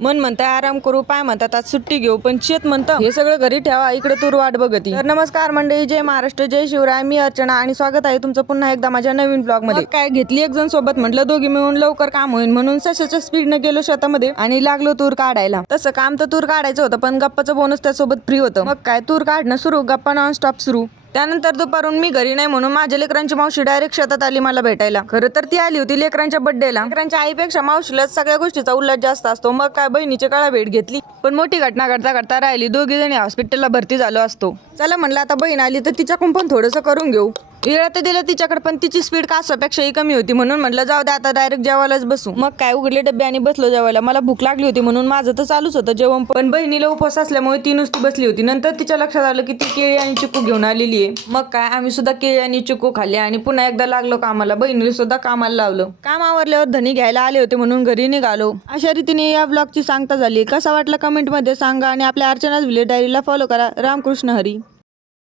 मन म्हणताय आराम करू, पाय म्हणतात आज सुट्टी घेऊ, पण शेत म्हणतं हे सगळं घरी ठेवा, इकडे तूर वाट बघती. तर नमस्कार मंडळी, जय महाराष्ट्र, जय शिवराय. मी अर्चना आणि स्वागत आहे तुमचं पुन्हा एकदा माझ्या नवीन ब्लॉग मध्ये. काय घेतली एक जण सोबत, म्हटलं दोघी मिळून लवकर काम होईल म्हणून सशाच्या स्पीडने गेलो शेतामध्ये आणि लागलो तूर काढायला. तसं काम तर तूर काढायचं होतं, पण गप्पाचं बोनस त्यासोबत फ्री होतं. मग काय तूर काढणं सुरू, गप्पा नॉन स्टॉप सुरू. त्यानंतर दुपारून मी घरी नाही म्हणून माझ्या लेकरांची मावशी डायरेक्ट शेतात आली मला भेटायला. खरं तर ती आली होती लेकरांच्या बर्थडेला. लेकरांच्या आईपेक्षा मावशीलाच सगळ्या गोष्टीचा उल्हास जास्त असतो. मग काय बहिणीची काळा भेट घेतली, पण मोठी घटना घडता राहिली. दोघी जणी हॉस्पिटलला भरती झालो असतो. चला म्हणलं आता बहीण आली तर तिच्याकडून पण थोडंसं करून घेऊ. वेळा तर दिलं तिच्याकडे, पण तिची स्पीड कासवापेक्षाही कमी होती म्हणून म्हटलं जाऊ दे आता डायरेक्ट जेवायलाच बसू. मग काय उघडले डबे आणि बसलो जेवायला. मला भूक लागली होती म्हणून माझं तर चालूच होतं जेवण, पण बहिणीला उपवास असल्यामुळे ती नुसती बसली होती. नंतर तिच्या लक्षात आलं की ती केळी आणि चिकू घेऊन आलेली आहे. मग काय आम्ही सुद्धा केळी आणि चिकू खाल्ले आणि पुन्हा एकदा लागलो कामाला. बहिणीला सुद्धा कामाला लावलं. काम आवरल्यावर धनी घ्यायला आले होते म्हणून घरी निघालो. अशा रीतीने या ब्लॉगची सांगता झाली. कसा वाटला कमेंट मध्ये सांगा आणि आपल्या अर्चनाच व्हिलेज डायरीला फॉलो करा. रामकृष्ण हरी.